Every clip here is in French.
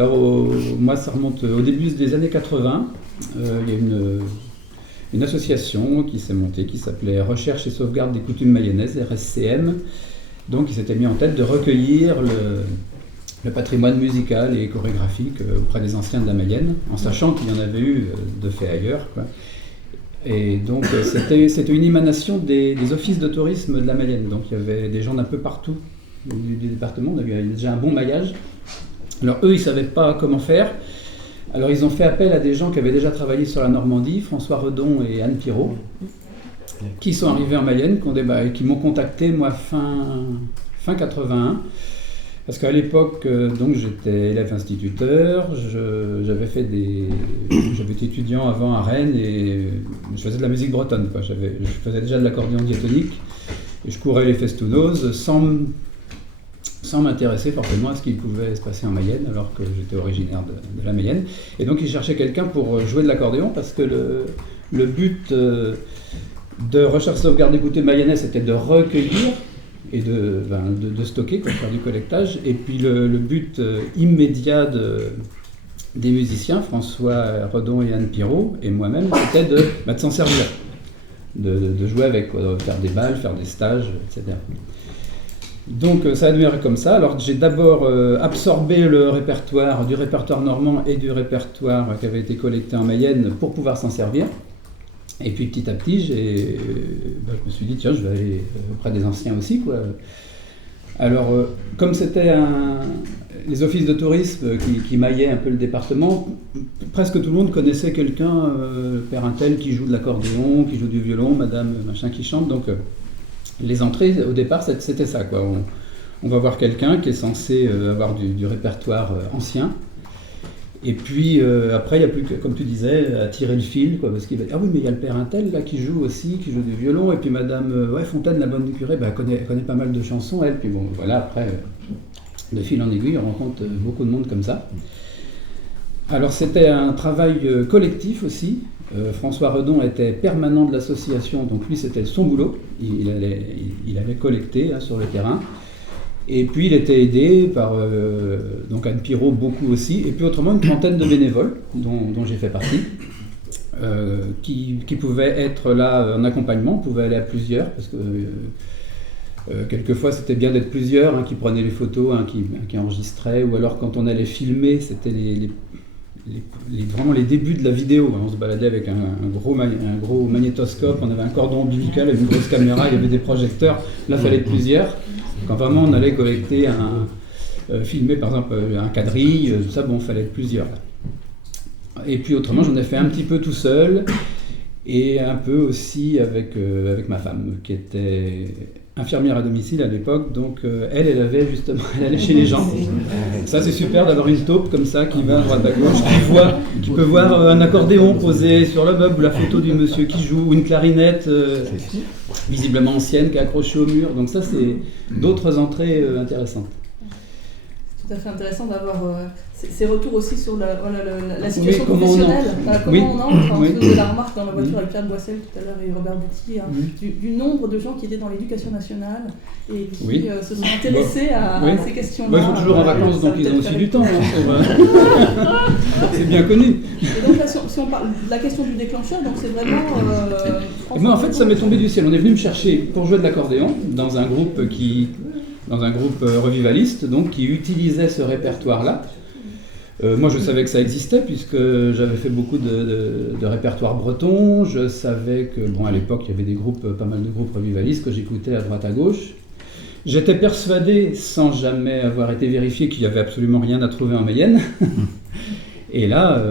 Alors, moi, ça remonte au début des années 80. Il y a une association qui s'est montée qui s'appelait Recherche et Sauvegarde des Coutumes Mayennaises, RSCM. Donc, il s'était mis en tête de recueillir le patrimoine musical et chorégraphique auprès des anciens de la Mayenne, en sachant qu'il y en avait eu de fait ailleurs, quoi. Et donc, c'était une émanation des offices de tourisme de la Mayenne. Donc, il y avait des gens d'un peu partout du département. Il y avait déjà un bon maillage. Alors, eux, ils ne savaient pas comment faire. Alors, ils ont fait appel à des gens qui avaient déjà travaillé sur la Normandie, François Redon et Anne Pirot, qui sont arrivés en Mayenne, qui m'ont contacté, moi, fin 81. Parce qu'à l'époque, donc, j'étais élève instituteur, j'avais été étudiant avant à Rennes et je faisais de la musique bretonne, quoi. Je faisais déjà de l'accordéon diatonique et je courais les festounos sans m'intéresser forcément à ce qu'il pouvait se passer en Mayenne, alors que j'étais originaire de la Mayenne. Et donc, ils cherchaient quelqu'un pour jouer de l'accordéon parce que le but de Recherche Sauvegarde des Coutumes Mayennaises, c'était de recueillir et de stocker, de faire du collectage. Et puis le but immédiat des musiciens, François Redon et Anne Pirot, et moi-même, c'était de s'en servir, de jouer avec, quoi, de faire des balles, faire des stages, etc. Donc ça a démarré comme ça. Alors j'ai d'abord absorbé du répertoire normand et du répertoire qui avait été collecté en Mayenne pour pouvoir s'en servir. Et puis petit à petit, je me suis dit, tiens, je vais aller auprès des anciens aussi, quoi. Alors, comme c'était les offices de tourisme qui maillaient un peu le département, presque tout le monde connaissait quelqu'un, père un tel, qui joue de l'accordéon, qui joue du violon, madame machin qui chante. Donc, les entrées, au départ, c'était ça, quoi. On va voir quelqu'un qui est censé avoir du répertoire ancien. Et puis après, il n'y a plus que, comme tu disais, à tirer le fil, quoi, parce qu'il va dire, ah oui, mais il y a le père Intel là qui joue du violon, et puis madame Fontaine, la bonne du curé, elle connaît pas mal de chansons, elle. Puis bon, voilà, après, de fil en aiguille, on rencontre beaucoup de monde comme ça. Alors c'était un travail collectif aussi. François Redon était permanent de l'association, donc lui c'était son boulot, il allait collecter sur le terrain. Et puis il était aidé par donc Anne Pirot beaucoup aussi, et puis autrement une trentaine de bénévoles dont j'ai fait partie, qui pouvaient être là en accompagnement, pouvaient aller à plusieurs, parce que quelquefois c'était bien d'être plusieurs, un qui prenait les photos, un qui enregistrait, ou alors quand on allait filmer, c'était vraiment les débuts de la vidéo. On se baladait avec un gros magnétoscope, on avait un cordon ombilical, une grosse caméra, il y avait des projecteurs, là il fallait être plusieurs. Quand vraiment on allait collecter filmer par exemple un quadrille, tout ça, bon, il fallait être plusieurs. Et puis autrement, j'en ai fait un petit peu tout seul, et un peu aussi avec ma femme, qui était infirmière à domicile à l'époque, donc elle allait chez les gens. Ça c'est super d'avoir une taupe comme ça qui va à droite à gauche, qui peut voir un accordéon posé sur le meuble, ou la photo du monsieur qui joue, ou une clarinette visiblement ancienne qui est accrochée au mur. Donc ça c'est d'autres entrées intéressantes. Tout à fait intéressant d'avoir ces retours aussi sur la situation professionnelle. Comment on entre, on faisait la remarque dans la voiture avec Pierre Boissel tout à l'heure et Robert Bouty, du nombre de gens qui étaient dans l'éducation nationale et qui se sont intéressés à ces questions-là. Ils sont toujours en vacances, donc ils ont aussi du temps. C'est bien connu. Et donc là, si on parle de la question du déclencheur, donc c'est vraiment... moi en fait ça m'est tombé du ciel. On est venu me chercher pour jouer de l'accordéon dans un groupe revivaliste, donc qui utilisait ce répertoire-là. Moi je savais que ça existait puisque j'avais fait beaucoup de répertoire breton. Je savais que, à l'époque il y avait pas mal de groupes revivalistes que j'écoutais à droite à gauche. J'étais persuadé, sans jamais avoir été vérifié, qu'il n'y avait absolument rien à trouver en Mayenne. Et là,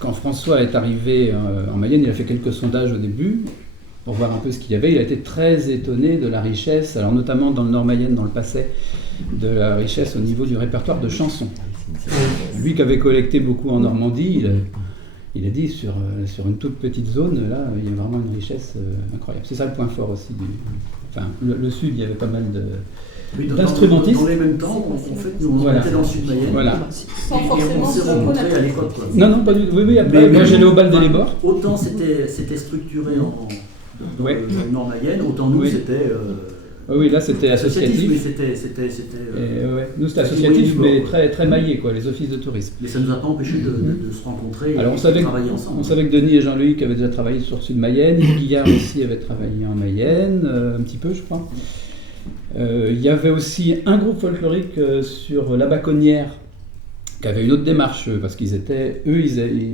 quand François est arrivé en Mayenne, il a fait quelques sondages au début pour voir un peu ce qu'il y avait. Il a été très étonné de la richesse, alors notamment dans le Nord-Mayenne, dans le Passais, de la richesse au niveau du répertoire de chansons. Lui qui avait collecté beaucoup en Normandie, il a dit sur une toute petite zone, là, il y a vraiment une richesse incroyable. C'est ça le point fort aussi. Le Sud, il y avait pas mal d'instrumentistes. Dans les mêmes temps, en fait, nous on était dans le Sud-Mayenne. Voilà. Sans forcément on s'est rencontrés à l'époque. Non, pas du tout. Oui, après, moi j'allais au bal des Bords. Autant c'était structuré dans le Nord-Mayenne, autant nous c'était Oui, là c'était associatif. Mais c'était nous c'était associatif, mais très, très maillé, quoi, les offices de tourisme. Mais ça ne nous a pas empêché de se rencontrer et de travailler ensemble. On savait que Denis et Jean-Louis avaient déjà travaillé sur Sud-Mayenne, Yves Guillard aussi avait travaillé en Mayenne, un petit peu je crois. Il y avait aussi un groupe folklorique sur la Baconnière qui avait une autre démarche, parce qu'ils étaient,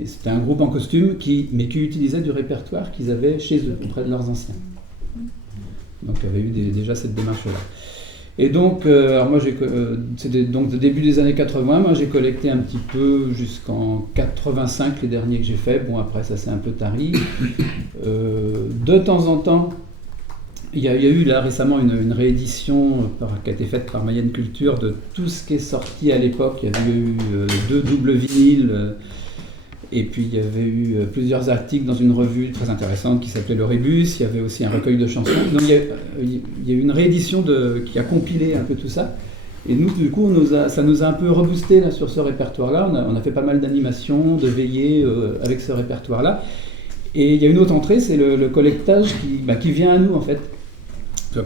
c'était un groupe en costume, mais qui utilisait du répertoire qu'ils avaient chez eux, auprès de leurs anciens. Donc il y avait eu déjà cette démarche-là. Et donc, moi, c'était donc au début des années 80, moi j'ai collecté un petit peu jusqu'en 85, les derniers que j'ai faits. Bon, après ça s'est un peu tari. De temps en temps, il y a eu là récemment une réédition qui a été faite par Mayenne Culture de tout ce qui est sorti à l'époque. Il y avait eu 2 doubles vinyles, et puis il y avait eu plusieurs articles dans une revue très intéressante qui s'appelait Le Rébus. Il y avait aussi un recueil de chansons. Donc il y a eu une réédition qui a compilé un peu tout ça. Et nous, du coup, ça nous a un peu reboosté là, sur ce répertoire-là. On a fait pas mal d'animations, de veillées avec ce répertoire-là. Et il y a une autre entrée, c'est le collectage qui vient à nous en fait.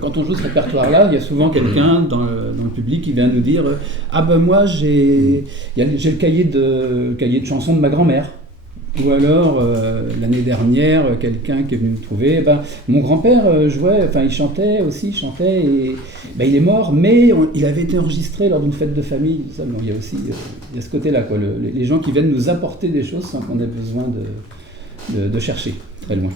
Quand on joue ce répertoire-là, il y a souvent quelqu'un dans le public qui vient nous dire « Ah ben moi, j'ai le cahier de chansons de ma grand-mère ». Ou alors, l'année dernière, quelqu'un qui est venu me trouver « Mon grand-père jouait, il chantait, et il est mort, mais il avait été enregistré lors d'une fête de famille. » Bon, il y a ce côté-là, quoi, les gens qui viennent nous apporter des choses sans qu'on ait besoin de chercher très loin.